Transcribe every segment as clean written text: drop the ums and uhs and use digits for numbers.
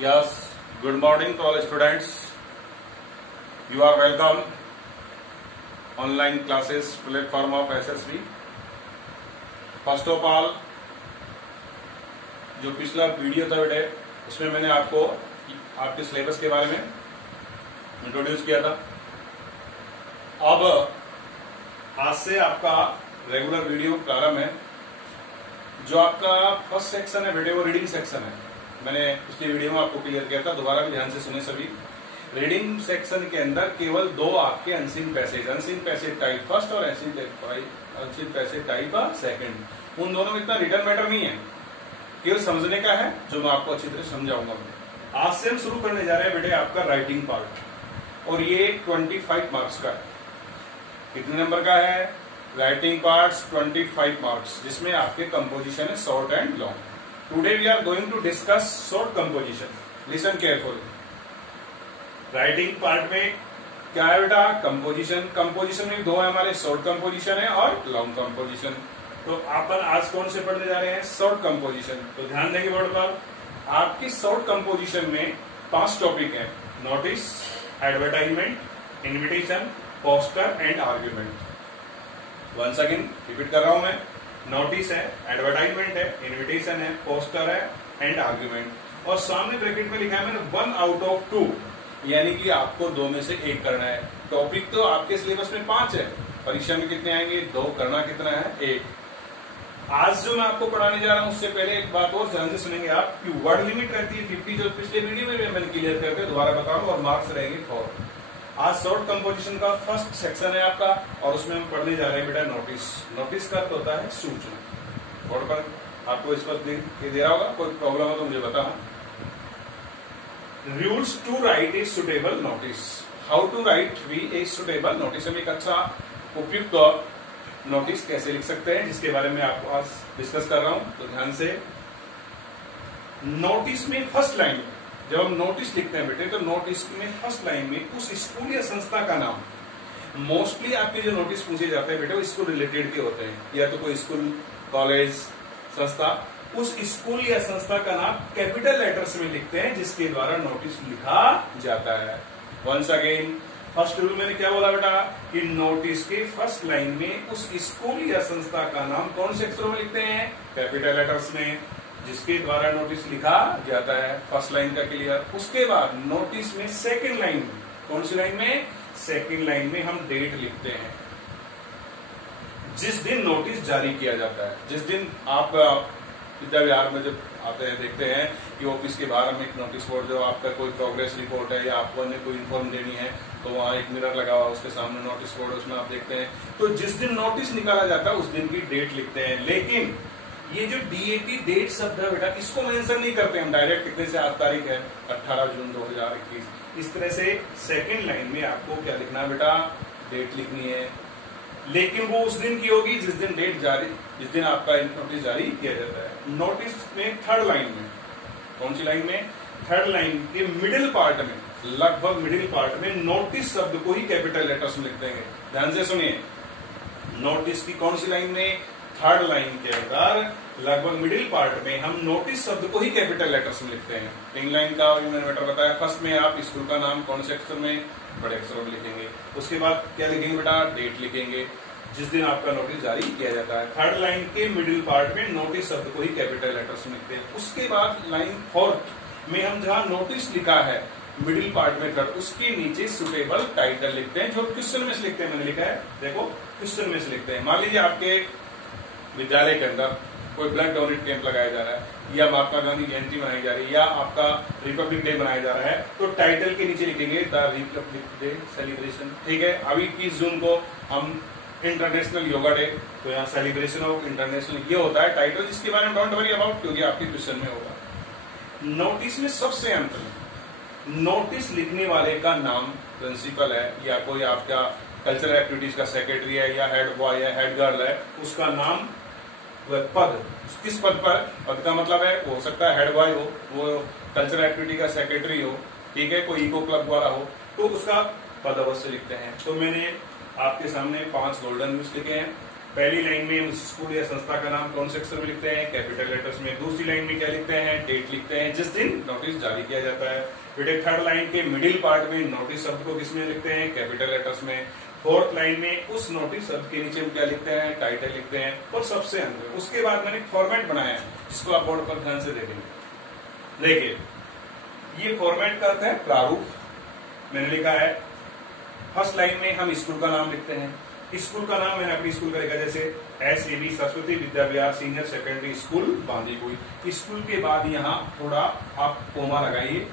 Yes, good morning to all students. You are welcome. Online classes platform of SSB. First of all, जो पिछला video था बेटे उसमें मैंने आपको आपके सिलेबस के बारे में इंट्रोड्यूस किया था। अब आज से आपका रेगुलर वीडियो प्रारंभ है। जो आपका फर्स्ट सेक्शन है बेटे वो रीडिंग सेक्शन है। मैंने पिछली वीडियो में आपको क्लियर किया था, दोबारा भी ध्यान से सुने सभी। रीडिंग सेक्शन के अंदर केवल दो आपके अनसीन पैसेज टाइप फर्स्ट और अनसीन पैसेज टाइप सेकंड। उन दोनों में इतना रिटर्न मैटर नहीं है, केवल समझने का है, जो मैं आपको अच्छी तरह समझाऊंगा। आज से हम शुरू करने जा रहे हैं बेटे आपका राइटिंग पार्ट, और ये 25 मार्क्स का है। कितने नंबर का है? राइटिंग पार्ट्स 25 मार्क्स, जिसमें आपके कंपोजिशन है short and long. Today we are going to discuss short composition. Listen carefully. Writing part में क्या है बेटा? कंपोजिशन में दो है हमारे, शॉर्ट कंपोजिशन है और लॉन्ग कंपोजिशन। तो अपन आज कौन से पढ़ने जा रहे हैं? Short composition. तो ध्यान देंगे बोर्ड पर। आपकी शॉर्ट कंपोजिशन में 5 टॉपिक है: notice, advertisement, invitation, poster and argument. Once again repeat कर रहा हूं मैं। नोटिस है, एडवर्टाइजमेंट है, इन्विटेशन है, पोस्टर है एंड आर्ग्यूमेंट। और सामने ब्रैकेट में लिखा है मैंने 1 आउट ऑफ 2, यानी कि आपको 2 में से 1 करना है। टॉपिक तो आपके सिलेबस में 5 है, परीक्षा में कितने आएंगे? 2। करना कितना है? 1। आज जो मैं आपको पढ़ाने जा रहा हूं उससे पहले एक बात और ध्यान से सुनेंगे आप कि वर्ड लिमिट रहती है 50, जो पिछले वीडियो में मैंने क्लियर करके दोबारा बताऊंगा, और मार्क्स रहेंगे 4। आज शॉर्ट कंपोजिशन का फर्स्ट सेक्शन है आपका, और उसमें हम पढ़ने जा रहे हैं बेटा नोटिस। नोटिस का अर्थ होता है सूचना। बोर्ड पर आपको इस पर दे रहा होगा, कोई प्रॉब्लम है तो मुझे बताओ। Rules to write a suitable notice. How to write we a suitable notice. हम एक अच्छा उपयुक्त नोटिस कैसे लिख सकते हैं, जिसके बारे में आपको आज डिस्कस कर रहा हूं। तो ध्यान से। नोटिस में फर्स्ट लाइन, जब हम नोटिस लिखते हैं बेटे, तो नोटिस में फर्स्ट लाइन में उस स्कूल या संस्था का नाम, मोस्टली आपके जो नोटिस पूछे जाते हैं बेटे वो स्कूल रिलेटेड के होते हैं, या तो कोई स्कूल, कॉलेज, संस्था, उस स्कूल या संस्था का नाम कैपिटल लेटर्स में लिखते हैं, जिसके द्वारा नोटिस लिखा जाता है। वंस अगेन, फर्स्ट रूल मैंने क्या बोला बेटा कि नोटिस के फर्स्ट लाइन में उस स्कूल या संस्था का नाम कौन से अक्षरों में लिखते हैं? कैपिटल लेटर्स में, जिसके द्वारा नोटिस लिखा जाता है। फर्स्ट लाइन का क्लियर। उसके बाद नोटिस में सेकंड लाइन में, कौन सी लाइन में? सेकंड लाइन में हम डेट लिखते हैं, जिस दिन नोटिस जारी किया जाता है। जिस दिन आप विद्या विहार में जब आते हैं देखते हैं कि ऑफिस के बाहर में एक नोटिस बोर्ड, जो आपका कोई प्रोग्रेस रिपोर्ट है या आपको अन्य कोई इन्फॉर्म देनी है, तो वहां एक मिरर लगा हुआ, उसके सामने नोटिस बोर्ड, उसमें आप देखते हैं। तो जिस दिन नोटिस निकाला जाता है उस दिन की डेट लिखते हैं। लेकिन ये जो DAT डेट शब्द है बेटा, इसको मेंशन नहीं करते हम डायरेक्ट। कितने से आज तारीख है? 18 जून 2021। इस तरह से सेकंड लाइन में आपको क्या लिखना है बेटा? डेट लिखनी है। लेकिन वो उस दिन की होगी जिस दिन जिस दिन आपका नोटिस जारी किया जाता है। नोटिस में थर्ड लाइन में, कौन सी लाइन में? थर्ड लाइन के मिडिल पार्ट में, लगभग मिडिल पार्ट में नोटिस शब्द को ही कैपिटल लेटर्स में लिखते हैं। ध्यान से सुनिए। नोटिस की कौन सी लाइन में? थर्ड लाइन के अंदर लगभग मिडिल पार्ट में हम नोटिस शब्द को ही कैपिटल लेटर्स में लिखते हैं। 3 लाइन का मैंने बेटा बताया। फर्स्ट में आप स्कूल का नाम कौन से अक्षर में? बड़े अक्षरों में लिखेंगे। उसके बाद क्या लिखेंगे बेटा? डेट लिखेंगे, जिस दिन आपका नोटिस जारी किया जाता है। थर्ड लाइन के मिडिल पार्ट में नोटिस शब्द को ही कैपिटल लेटर्स में लिखते हैं। उसके बाद लाइन 4 में हम जहां नोटिस लिखा है मिडिल पार्ट में थर्ड, उसके नीचे सुटेबल टाइटल लिखते हैं, जो क्वेश्चन में से लिखते हैं। मैंने लिखा है, देखो क्वेश्चन में से लिखते हैं। मान लीजिए आपके विद्यालय के अंदर कोई ब्लड डोनेट कैंप लगाया जा रहा है, या महात्मा गांधी जयंती मनाई जा रही है, या आपका रिपब्लिक डे मनाया जा रहा है, तो टाइटल के नीचे लिखेंगे द रिपब्लिक डे सेलिब्रेशन। ठीक है। अभी 30 जून को हम इंटरनेशनल योगा डे, तो यहाँ सेलिब्रेशन ऑफ इंटरनेशनल, ये होता है टाइटल, जिसके बारे में डोंट वरी अबाउट, क्योंकि आपके क्वेश्चन में होगा। नोटिस में सबसे अंत में नोटिस लिखने वाले का नाम प्रिंसिपल है, या कोई आपका कल्चरल एक्टिविटीज का सेक्रेटरी है, या हेड बॉय है, हेड गर्ल है, उसका नाम, पद, किस पद पर? पद का मतलब है वो हो सकता है हेड बॉय हो, वो कल्चरल एक्टिविटी का सेक्रेटरी हो, ठीक है, कोई इको क्लब वाला हो, तो उसका पद अवश्य लिखते हैं। तो मैंने आपके सामने 5 गोल्डन रूल्स लिखे हैं। पहली लाइन में हम स्कूल या संस्था का नाम कौन से अक्षर में लिखते हैं, कैपिटल लेटर्स में। दूसरी लाइन में क्या लिखते हैं, डेट लिखते हैं जिस दिन नोटिस जारी किया जाता है। फिर थर्ड लाइन के मिडिल पार्ट में नोटिस शब्द को किसमें लिखते हैं, कैपिटल लेटर्स में। फोर्थ लाइन में उस नोटिस शब्द के नीचे हम क्या लिखते हैं, टाइटल लिखते हैं। और सबसे अंत में उसके बाद मैंने फॉर्मेट बनाया है जिसको आप बोर्ड पर ध्यान से देखेंगे। देखिए ये फॉर्मेट का अर्थ है प्रारूप। मैंने लिखा है फर्स्ट लाइन में हम स्कूल का नाम लिखते हैं। स्कूल का नाम मैंने अपनी स्कूल का लिखा, जैसे SAB Saraswati Vidya Vihar senior secondary school Bandikui. School के बाद यहाँ थोड़ा आप कोमा लगाइए,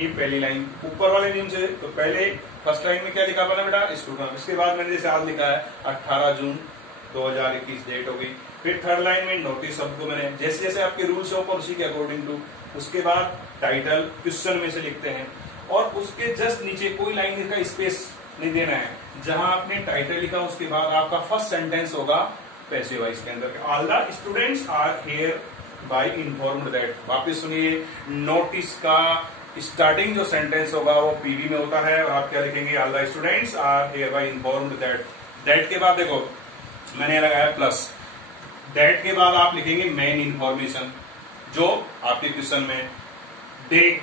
ये पहली लाइन ऊपर वाले नियम से। तो पहले फर्स्ट लाइन में क्या लिखा मैंने बेटा, स्कूल का नाम। इसके बाद मैंने जैसे आज लिखा है 18 जून 2021 डेट हो गई। फिर थर्ड लाइन में नोटिस शब्द को मैंने जैसे जैसे आपके रूल्स ऑफ पॉलिसी के अकॉर्डिंग टू। उसके बाद टाइटल क्वेश्चन में से लिखते हैं और उसके जस्ट नीचे कोई लाइन का स्पेस नहीं देना है। जहां आपने टाइटल लिखा उसके बाद आपका फर्स्ट सेंटेंस होगा पैसिव वॉइस के अंदर, all the students are hereby informed that. वापिस सुनिए, नोटिस का स्टार्टिंग जो सेंटेंस होगा वो पीवी में होता है और आप क्या लिखेंगे, all the students are hereby informed that. That के बाद देखो मैंने लगाया प्लस, दैट के बाद आप लिखेंगे मेन इंफॉर्मेशन जो आपके क्वेश्चन में। डे,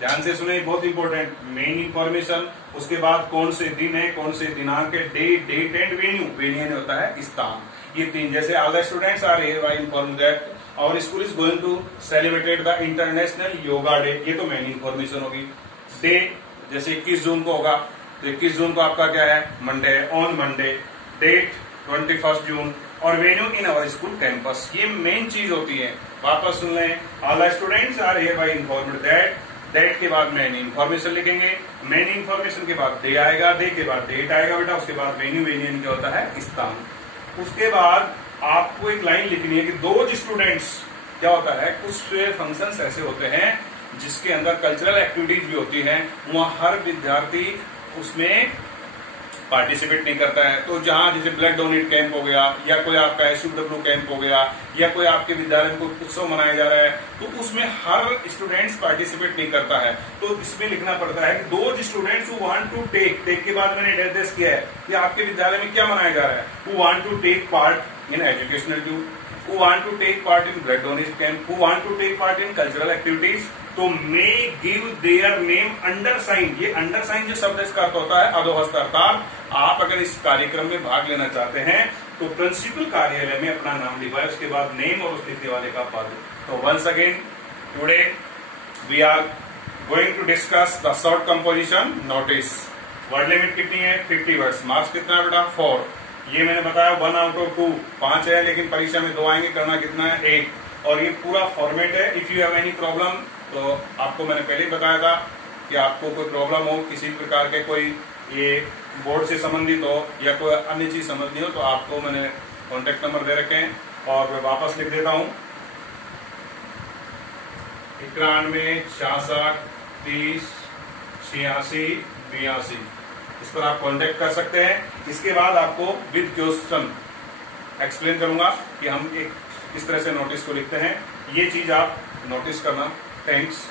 ध्यान से सुने, बहुत इंपॉर्टेंट, मेन इंफॉर्मेशन। उसके बाद कौन से दिन है, कौन से दिनांक है, day, date and venue. Venue होता है स्थान। ये तीन, जैसे all the students are hereby informed that our school is going to celebrated the international yoga day, ये तो मेन इंफॉर्मेशन होगी। डे जैसे 21 जून को होगा तो 21 जून को आपका क्या है, मंडे है, ऑन मंडे। डेट 21 जून और venue in our school campus, ये मेन चीज होती है। वापस सुन लें, all the students are hereby informed that. Date के बाद मेन इंफॉर्मेशन लिखेंगे, मेन इंफॉर्मेशन के बाद डे आएगा, डे के बाद डेट आएगा बेटा, उसके बाद वेन्यू, वेन्यू क्या होता है स्थान। उसके बाद आपको एक लाइन लिखनी है कि दोज स्टूडेंट्स, क्या होता है, कुछ फंक्शंस ऐसे होते हैं जिसके अंदर कल्चरल एक्टिविटीज भी होती है, वहां हर विद्यार्थी उसमें पार्टिसिपेट नहीं करता है। तो जहां जैसे ब्लड डोनेट कैंप हो गया या कोई आपका SUW कैंप हो गया या कोई आपके विद्यालय में कोई उत्सव मनाया जा रहा है तो उसमें हर स्टूडेंट्स पार्टिसिपेट नहीं करता है। तो इसमें लिखना पड़ता है कि those students who want to take के बाद मैंने निर्देश किया है कि आपके विद्यालय में क्या मनाया जा रहा है, who want to take part in educational tour, who want to take part in blood donation camp, who want to take part in cultural activities, तो may give their name undersign। ये undersign जो शब्द इसका अर्थ होता है अधोहस्त, अर्थात आप अगर इस कार्यक्रम में भाग लेना चाहते हैं तो प्रिंसिपल कार्यालय में अपना नाम लिखवाए, उसके बाद नेम और उस लिखने वाले का पद। तो once again today we are going to discuss the short composition notice. Word limit कितनी है, 50 वर्ड्स। मार्क्स कितना है बेटा, 4। ये मैंने बताया 1 आउट ऑफ 2, 5 है, लेकिन परीक्षा में 2 आएंगे, करना कितना है, 1। और ये पूरा फॉर्मेट है। If you have any problem, तो आपको मैंने पहले ही बताया था कि आपको कोई प्रॉब्लम हो किसी प्रकार के, कोई ये बोर्ड से संबंधित हो या कोई अन्य चीज संबंधी हो, तो आपको मैंने कॉन्टेक्ट नंबर दे रखे हैं और मैं वापस लिख देता हूँ, 91 66 30 86 82। इस पर आप कांटेक्ट कर सकते हैं। इसके बाद आपको विद क्वेश्चन एक्सप्लेन करूंगा कि हम एक किस तरह से नोटिस को लिखते हैं। ये चीज आप नोटिस करना। थैंक्स।